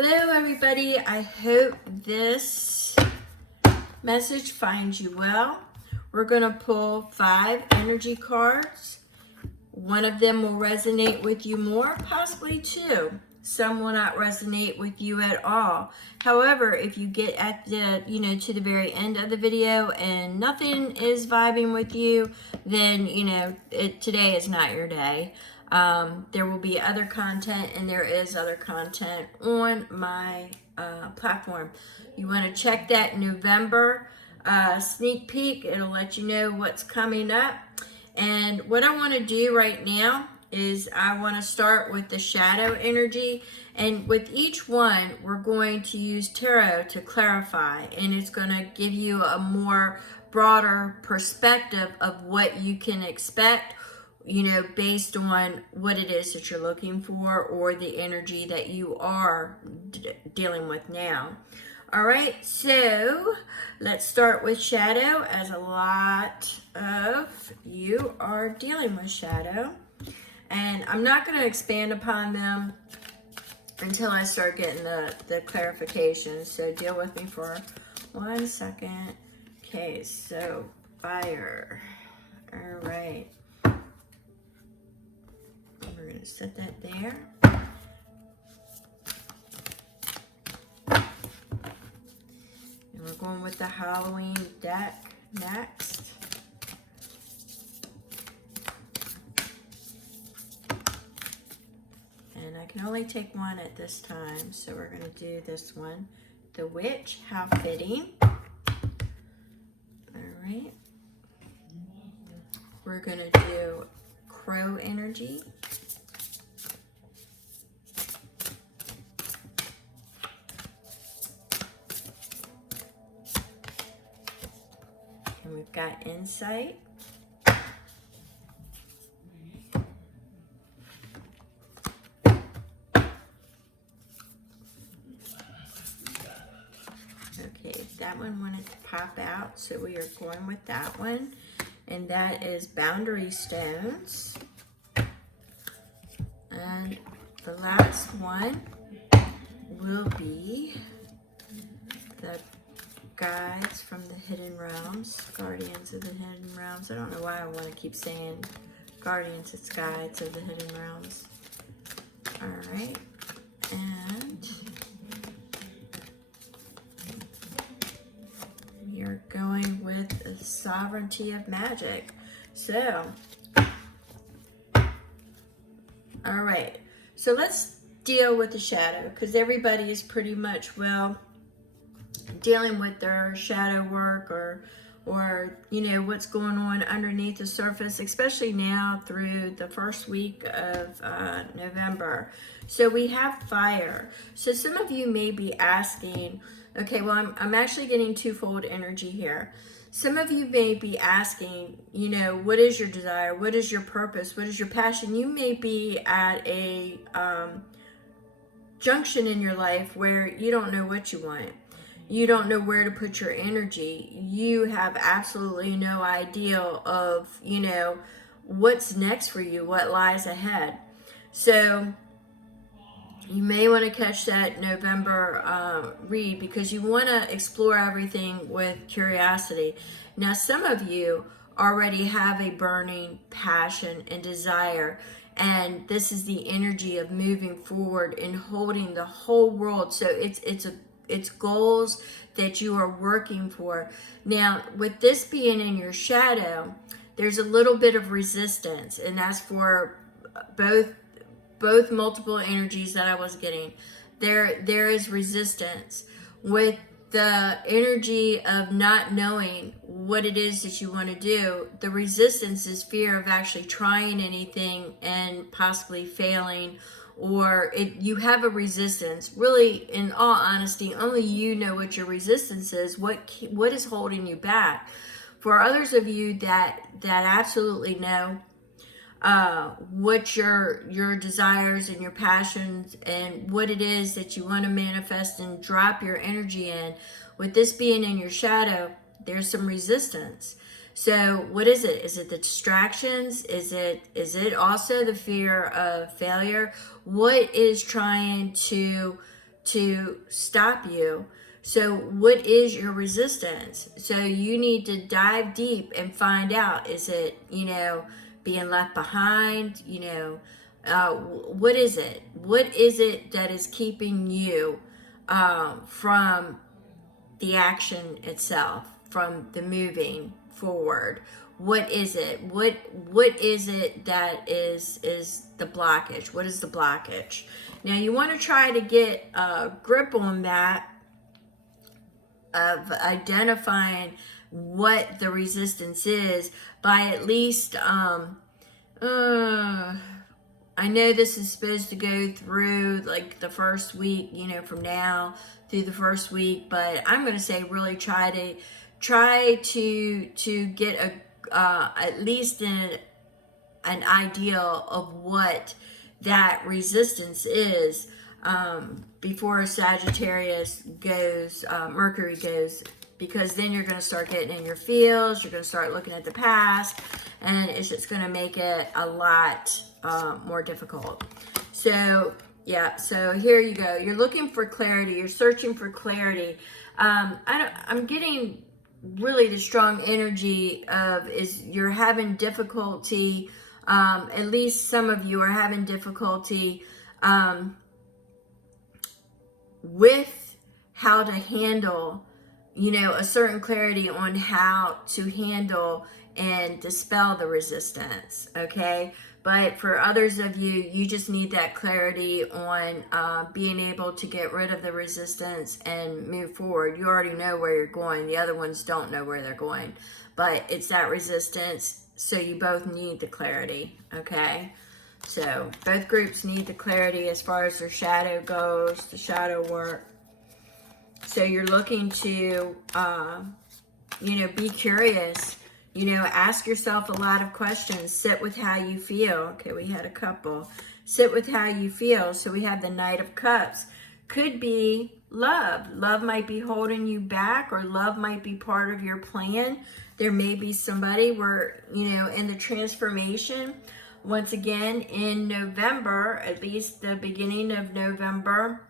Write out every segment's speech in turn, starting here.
Hello everybody, I hope this message finds you well. We're going to pull 5 energy cards. One of them will resonate with you more, possibly 2. Some will not resonate with you at all. However, if you get at the, to the very end of the video and nothing is vibing with you, then, today is not your day. There will be other content, and there is other content on my platform. You want to check that November sneak peek. It'll let you know what's coming up. And what I want to do right now is I want to start with the shadow energy. And with each one, we're going to use tarot to clarify. And it's going to give you a more broader perspective of what you can expect, based on what it is that you're looking for or the energy that you are dealing with now. All right, so let's start with shadow, as a lot of you are dealing with shadow. And I'm not going to expand upon them until I start getting the clarification. So deal with me for 1 second. Okay, so fire. All right. We're going to set that there. And we're going with the Halloween deck next. And I can only take one at this time, so we're going to do this one. The Witch, how fitting. All right. We're going to do Crow energy. And we've got Insight. Okay, that one wanted to pop out, so we are going with that one. And that is Boundary Stones. And the last one will be the Guides from the Hidden Realms, Guardians of the Hidden Realms. I don't know why I want to keep saying Guardians, it's Guides of the Hidden Realms. All right, and we are going with the Sovereignty of Magic. So, all right, so let's deal with the shadow, because everybody is pretty much, dealing with their shadow work or what's going on underneath the surface, especially now through the first week of November. So we have fire. So some of you may be asking, okay, well, I'm actually getting twofold energy here. Some of you may be asking, what is your desire? What is your purpose? What is your passion? You may be at a junction in your life where you don't know what you want. You don't know where to put your energy. You have absolutely no idea of, what's next for you, what lies ahead. So you may want to catch that November read, because you want to explore everything with curiosity. Now, some of you already have a burning passion and desire, and this is the energy of moving forward and holding the whole world. So it's goals that you are working for. Now, with this being in your shadow, there's a little bit of resistance, and that's for both multiple energies that I was getting. There is resistance with the energy of not knowing what it is that you want to do. The resistance is fear of actually trying anything and possibly failing, or you have a resistance. Really, in all honesty, only you know what your resistance is, what is holding you back. For others of you that absolutely know what your desires and your passions and what it is that you want to manifest and drop your energy in, with this being in your shadow, there's some resistance. So what is it? Is it the distractions? Is it also the fear of failure? What is trying to to stop you. So what is your resistance? So you need to dive deep and find out, is it, being left behind? What is it? What is it that is keeping you from the action itself, from the moving forward? What is it? What is it that is the blockage? What is the blockage? Now you want to try to get a grip on that, of identifying what the resistance is by at least I know this is supposed to go through like the first week, from now through the first week, but I'm going to say really try to get at least an idea of what that resistance is before Sagittarius goes, Mercury goes, because then you're going to start getting in your feels, you're going to start looking at the past, and it's just going to make it a lot more difficult. So yeah, so here you go. You're looking for clarity. You're searching for clarity. I'm getting really the strong energy of you're having difficulty. At least some of you are having difficulty with how to handle, a certain clarity on how to handle and dispel the resistance, okay? But for others of you, you just need that clarity on being able to get rid of the resistance and move forward. You already know where you're going. The other ones don't know where they're going. But it's that resistance, so you both need the clarity, okay? So both groups need the clarity as far as their shadow goes, the shadow work. So you're looking to, be curious. Ask yourself a lot of questions. Sit with how you feel. Okay, we had a couple. Sit with how you feel. So we have the Knight of Cups. Could be love. Love might be holding you back, or love might be part of your plan. There may be somebody where, in the transformation, once again, in November, at least the beginning of November,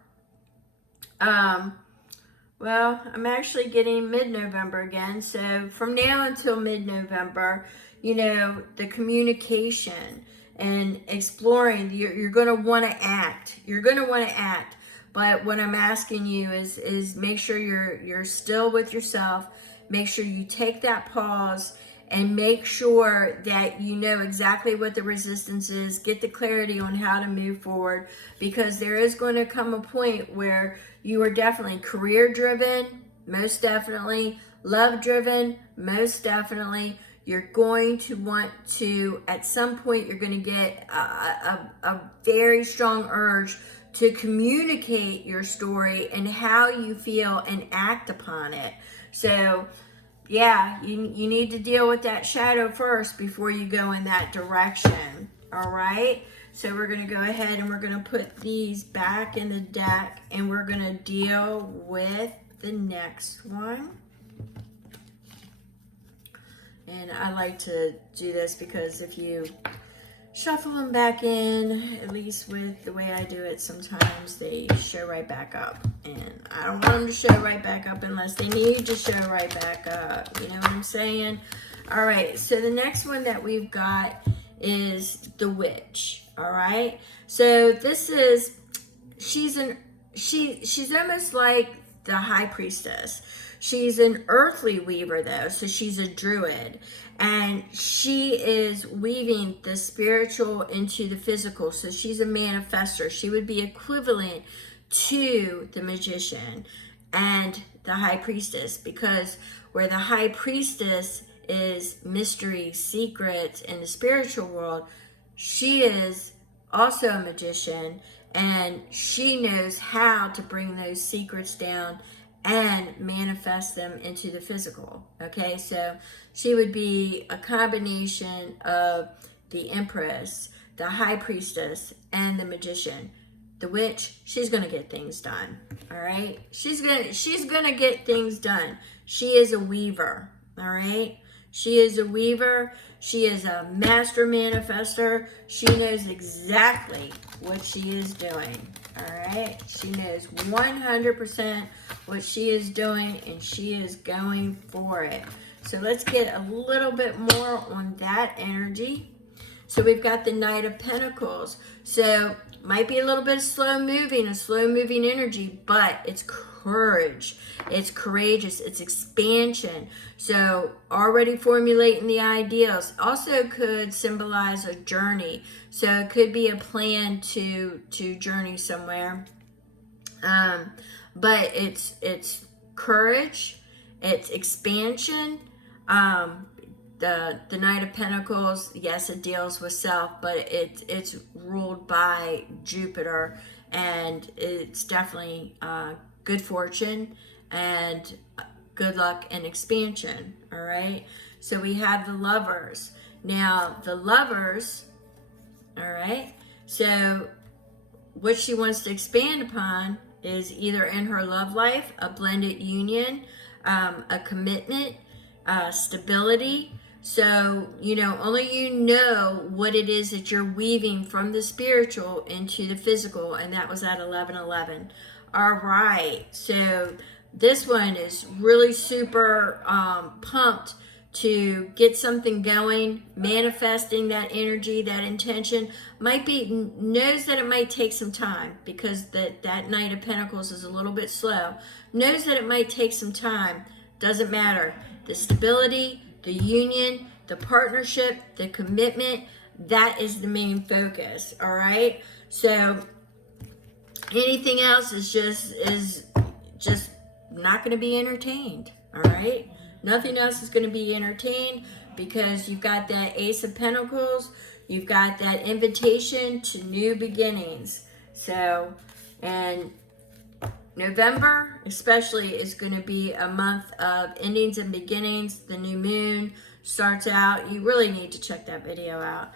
well, I'm actually getting mid-November again. So from now until mid-November, the communication and exploring, you're going to want to act. You're going to want to act. But what I'm asking you is make sure you're still with yourself. Make sure you take that pause and make sure that you know exactly what the resistance is. Get the clarity on how to move forward, because there is going to come a point where you are definitely career driven, most definitely, love driven, most definitely. You're going to want to, at some point, you're going to get a very strong urge to communicate your story and how you feel and act upon it. So yeah, you need to deal with that shadow first before you go in that direction. All right. So we're going to go ahead and we're going to put these back in the deck, and we're going to deal with the next one. And I like to do this because if you shuffle them back in, at least with the way I do it, sometimes they show right back up. And I don't want them to show right back up unless they need to show right back up. You know what I'm saying? All right, so the next one that we've got is the Witch. All right, so this is, she's almost like the High Priestess. She's an earthly weaver though, so she's a druid, and she is weaving the spiritual into the physical. So she's a manifester. She would be equivalent to the magician and the High Priestess, because where the High Priestess is mystery, secrets in the spiritual world, she is also a magician, and she knows how to bring those secrets down and manifest them into the physical. Okay, so she would be a combination of the Empress, the High Priestess, and the magician. The Witch, she's gonna get things done. All right, she's gonna get things done. She is a weaver. All right, She is a weaver. She is a master manifester. She knows exactly what she is doing. All right. She knows 100% what she is doing, and she is going for it. So let's get a little bit more on that energy. So we've got the Knight of Pentacles. So might be a little bit of slow moving energy, but it's courage. It's courageous. It's expansion. So already formulating the ideals. Also could symbolize a journey. So it could be a plan to journey somewhere. But it's courage. It's expansion. The Knight of Pentacles, yes, it deals with self, but it's ruled by Jupiter, and it's definitely good fortune and good luck and expansion. All right. So we have the Lovers. Now the Lovers. All right. So what she wants to expand upon is either in her love life, a blended union, a commitment, stability. So, only you know what it is that you're weaving from the spiritual into the physical, and that was at 11:11. All right, so this one is really super pumped to get something going, manifesting that energy, that intention. Knows that it might take some time, because that Knight of Pentacles is a little bit slow. Knows that it might take some time. Doesn't matter. The stability, the union, the partnership, the commitment, that is the main focus. All right. So anything else is just not going to be entertained. All right. Nothing else is going to be entertained, because you've got that Ace of Pentacles. You've got that invitation to new beginnings. So, and November especially is going to be a month of endings and beginnings. The new moon starts out. You really need to check that video out.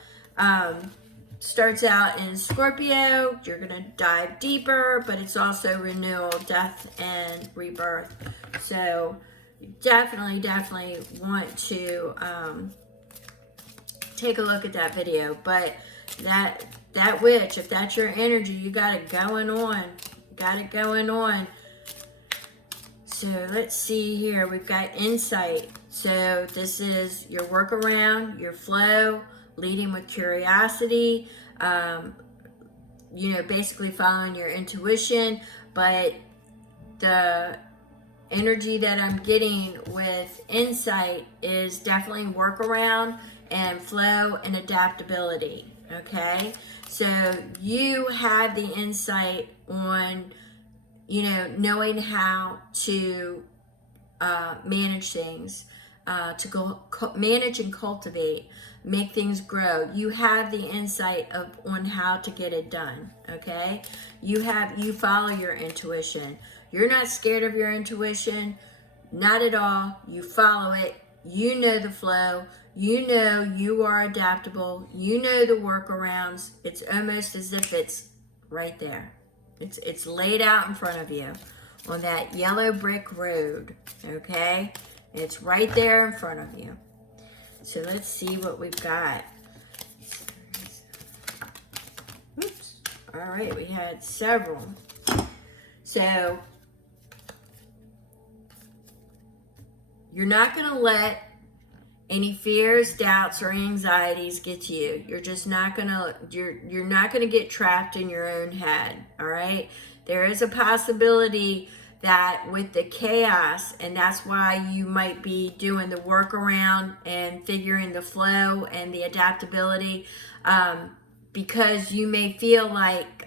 Starts out in Scorpio. You're going to dive deeper, but it's also renewal, death, and rebirth. So definitely want to take a look at that video. But that witch, if that's your energy, you got it going on. So let's see here. We've got insight. So this is your workaround, your flow, leading with curiosity, basically following your intuition. But the energy that I'm getting with insight is definitely workaround and flow and adaptability. Okay, so you have the insight on, knowing how to manage things, manage and cultivate, make things grow. You have the insight on how to get it done. Okay, you follow your intuition. You're not scared of your intuition, not at all. You follow it. You know the flow. You know you are adaptable. You know the workarounds. It's almost as if it's right there. It's laid out in front of you on that yellow brick road. Okay? It's right there in front of you. So let's see what we've got. Oops. All right, we had several. So you're not going to let any fears, doubts, or anxieties get to you. You're just not going to, you're not going to get trapped in your own head. All right. There is a possibility that with the chaos, and that's why you might be doing the workaround and figuring the flow and the adaptability, because you may feel like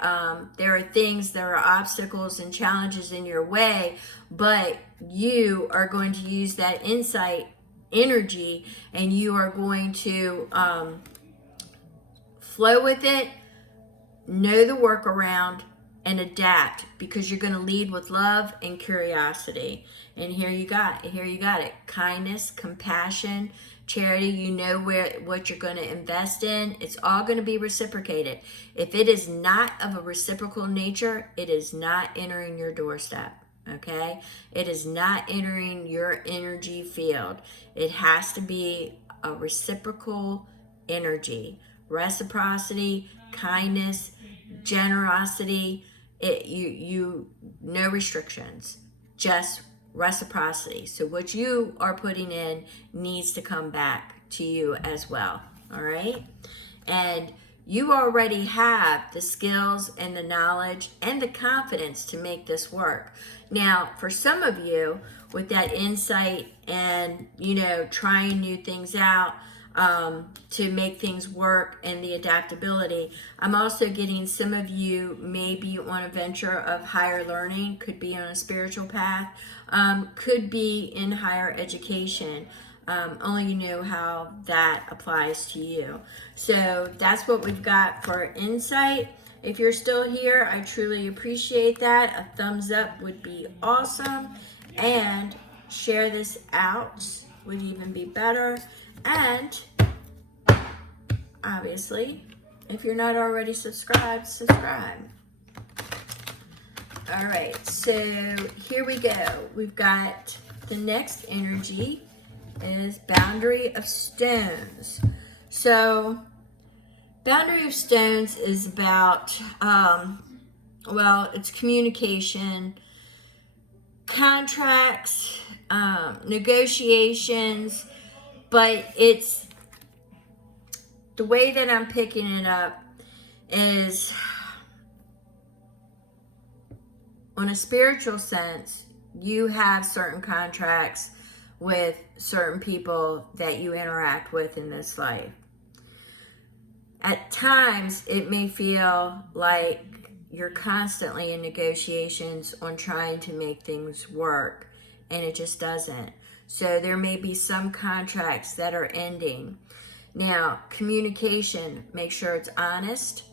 there are things, there are obstacles and challenges in your way, but you are going to use that insight energy, and you are going to flow with it, know the workaround, and adapt, because you're going to lead with love and curiosity. And here you got it. Kindness, compassion, charity. You know what you're going to invest in. It's all going to be reciprocated. If it is not of a reciprocal nature, it is not entering your doorstep. okay? It is not entering your energy field. It has to be a reciprocal energy, reciprocity, kindness, generosity. No restrictions, just reciprocity. So what you are putting in needs to come back to you as well. All right, and you already have the skills and the knowledge and the confidence to make this work. Now, for some of you, with that insight and, trying new things out to make things work and the adaptability, I'm also getting some of you maybe on a venture of higher learning, could be on a spiritual path, could be in higher education. Only you know how that applies to you. So that's what we've got for insight. If you're still here, I truly appreciate that. A thumbs up would be awesome. And share this out would even be better. And obviously, if you're not already subscribed, subscribe. All right, so here we go. We've got the next energy is Boundary of Stones. So Boundary of Stones is about, it's communication, contracts, negotiations, but it's the way that I'm picking it up is on a spiritual sense, you have certain contracts with certain people that you interact with in this life. At times, it may feel like you're constantly in negotiations on trying to make things work, and it just doesn't. So there may be some contracts that are ending. Now, communication, make sure it's honest.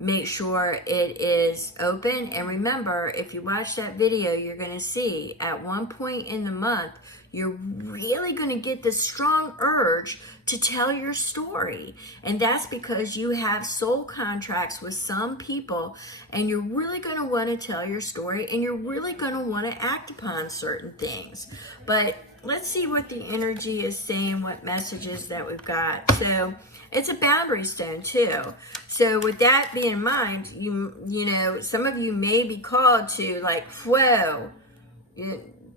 Make sure it is open. And remember, if you watch that video, you're going to see at one point in the month, you're really going to get this strong urge to tell your story. And that's because you have soul contracts with some people, and you're really going to want to tell your story, and you're really going to want to act upon certain things. But let's see what the energy is saying, what messages that we've got. So it's a boundary stone too. So with that being in mind, you know, some of you may be called to like, whoa,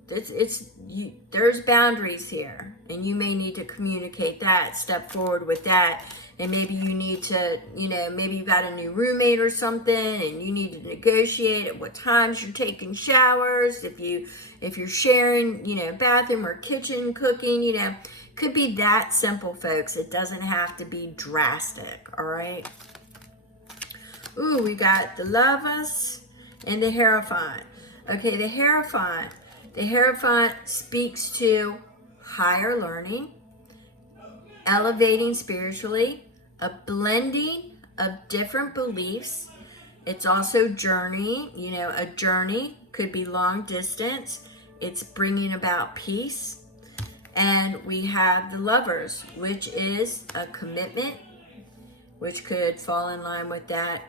there's boundaries here, and you may need to communicate that, step forward with that. And maybe you need to, maybe you got a new roommate or something, and you need to negotiate at what times you're taking showers, if you're sharing, bathroom or kitchen cooking, could be that simple, folks. It doesn't have to be drastic, all right? Ooh, we got the Lovers and the Hierophant. Okay, the Hierophant speaks to higher learning, elevating spiritually, a blending of different beliefs. It's also journey, a journey could be long distance. It's bringing about peace. And we have the Lovers, which is a commitment, which could fall in line with that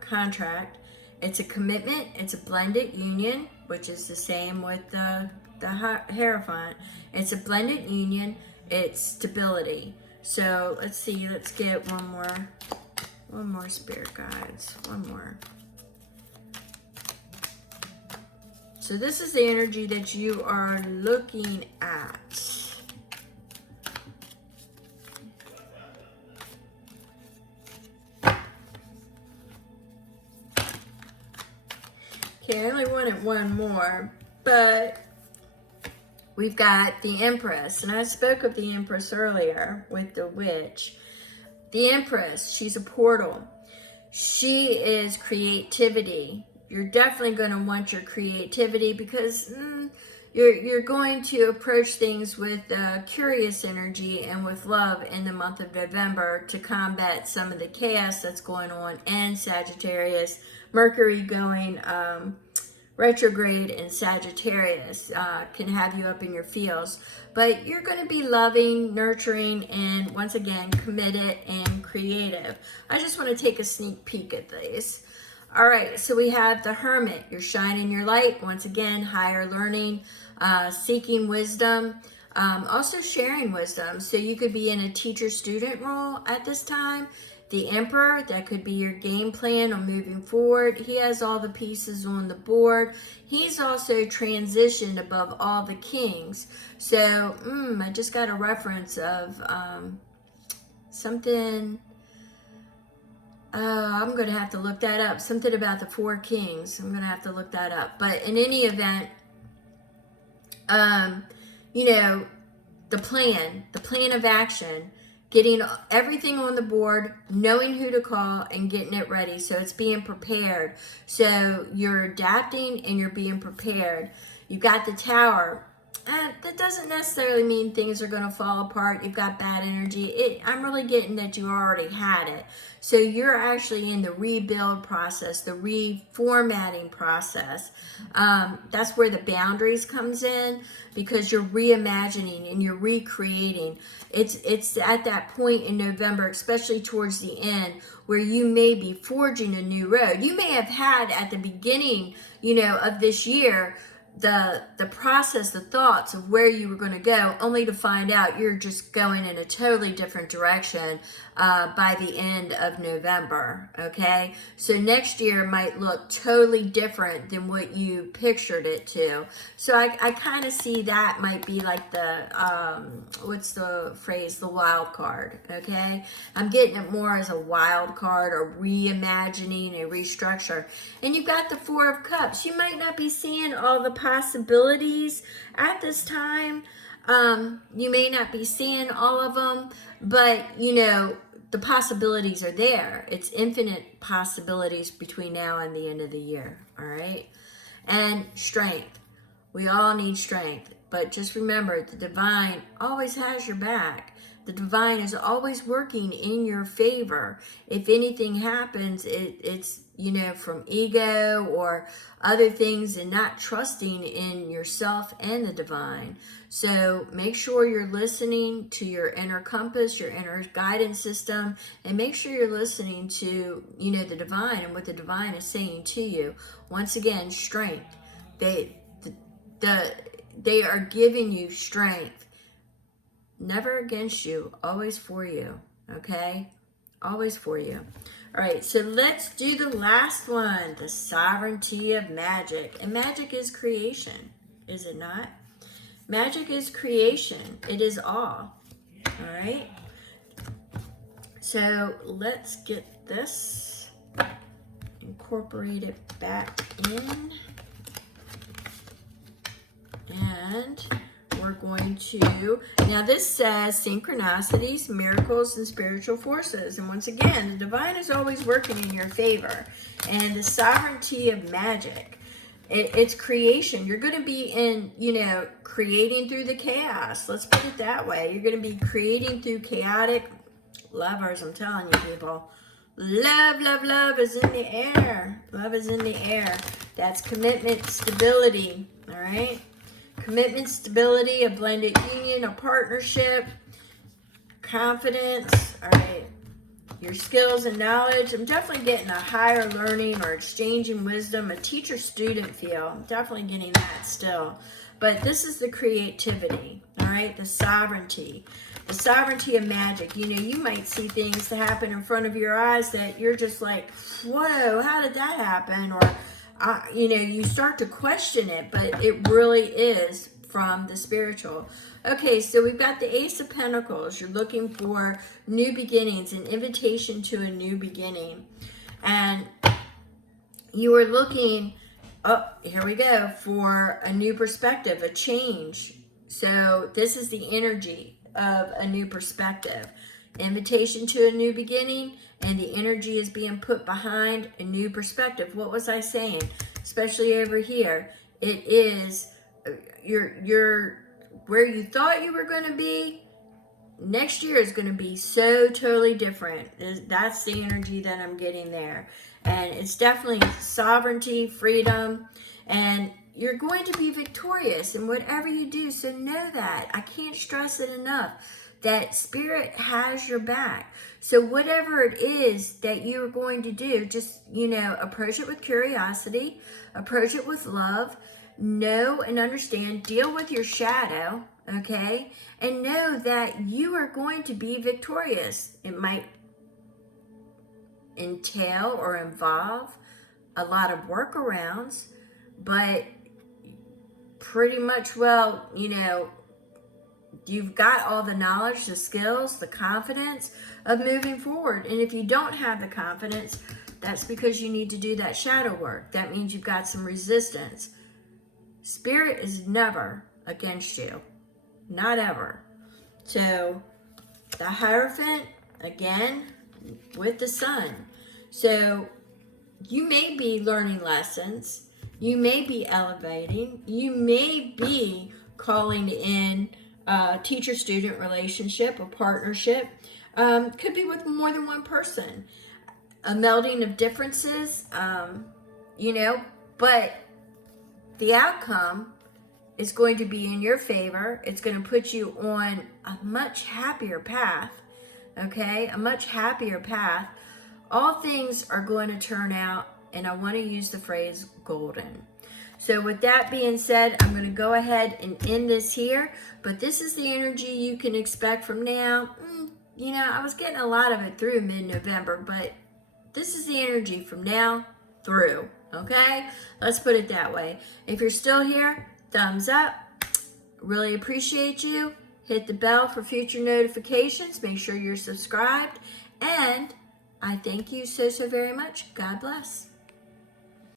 contract. It's a commitment. It's a blended union, which is the same with the Hierophant. It's a blended union. It's stability. So let's see. Let's get one more spirit guides. One more. So this is the energy that you are looking at. Okay, I only wanted one more, but we've got the Empress, and I spoke of the Empress earlier with the Witch. The Empress, she's a portal. She is creativity. You're definitely going to want your creativity because you're going to approach things with curious energy and with love in the month of November to combat some of the chaos that's going on in Sagittarius. Mercury going retrograde in Sagittarius can have you up in your feels. But you're going to be loving, nurturing, and once again, committed and creative. I just want to take a sneak peek at these. All right, so we have the Hermit. You're shining your light. Once again, higher learning, seeking wisdom, also sharing wisdom. So you could be in a teacher-student role at this time. The Emperor, that could be your game plan on moving forward. He has all the pieces on the board. He's also transitioned above all the kings. So I just got a reference of something. I'm going to have to look that up. Something about the four kings. I'm going to have to look that up. But in any event, you know, the plan of action, getting everything on the board, knowing who to call, and getting it ready. So it's being prepared. So you're adapting and you're being prepared. You've got the Tower. That doesn't necessarily mean things are going to fall apart. You've got bad energy. I'm really getting that you already had it. So you're actually in the rebuild process, the reformatting process. That's where the boundaries comes in, because you're reimagining and you're recreating. It's at that point in November, especially towards the end, where you may be forging a new road. You may have had at the beginning, of this year, the process, the thoughts of where you were going to go, only to find out you're just going in a totally different direction by the end of November. Okay, so next year might look totally different than what you pictured it to. So I kind of see that might be like the what's the phrase, the wild card. Okay, I'm getting it more as a wild card, or reimagining, a restructure. And you've got the Four of Cups. You might not be seeing all the possibilities at this time. You may not be seeing all of them, but the possibilities are there. It's infinite possibilities between now and the end of the year. All right. And strength. We all need strength, but just remember, the divine always has your back. The divine is always working in your favor. If anything happens, it's from ego or other things, and not trusting in yourself and the divine. So make sure you're listening to your inner compass, your inner guidance system, and make sure you're listening to, the divine and what the divine is saying to you. Once again, strength. They are giving you strength. Never against you, always for you. Okay? Always for you. All right, so let's do the last one, the sovereignty of magic. And magic is creation, is it not? Magic is creation. It is all. All right? So let's get this, incorporate it back in. And we're going to, now this says synchronicities, miracles, and spiritual forces. And once again, the divine is always working in your favor. And the sovereignty of magic, it's creation. You're going to be in, creating through the chaos. Let's put it that way. You're going to be creating through chaotic lovers. I'm telling you, people. Love is in the air. Love is in the air. That's commitment, stability. All right? Commitment, stability, a blended union, a partnership, confidence, all right, your skills and knowledge. I'm definitely getting a higher learning or exchanging wisdom, a teacher-student feel. I'm definitely getting that still. But this is the creativity, all right, the sovereignty of magic. You might see things that happen in front of your eyes that you're just like, whoa, how did that happen? Or you start to question it, but it really is from the spiritual. Okay, so we've got the Ace of Pentacles. You're looking for new beginnings, an invitation to a new beginning. And you are looking, here we go, for a new perspective, a change. So this is the energy of a new perspective. Invitation to a new beginning, and the energy is being put behind a new perspective. What was I saying? Especially over here, it is you're where you thought you were going to be. Next year is going to be so totally different. That's the energy that I'm getting there, and it's definitely sovereignty, freedom, and you're going to be victorious in whatever you do. So know that. I can't stress it enough. that Spirit has your back. So whatever it is that you're going to do, just, approach it with curiosity, approach it with love, know and understand, deal with your shadow, okay? And know that you are going to be victorious. It might entail or involve a lot of workarounds, but pretty much, you've got all the knowledge, the skills, the confidence of moving forward. And if you don't have the confidence, that's because you need to do that shadow work. That means you've got some resistance. Spirit is never against you. Not ever. So the Hierophant, again, with the Sun. So you may be learning lessons. You may be elevating. You may be calling in a teacher-student relationship, a partnership. Could be with more than one person. A melding of differences, but the outcome is going to be in your favor. It's going to put you on a much happier path, okay? A much happier path. All things are going to turn out, and I want to use the phrase golden. So with that being said, I'm going to go ahead and end this here, but this is the energy you can expect from now. I was getting a lot of it through mid-November, but this is the energy from now through, okay? Let's put it that way. If you're still here, thumbs up. Really appreciate you. Hit the bell for future notifications. Make sure you're subscribed. And I thank you so very much. God bless.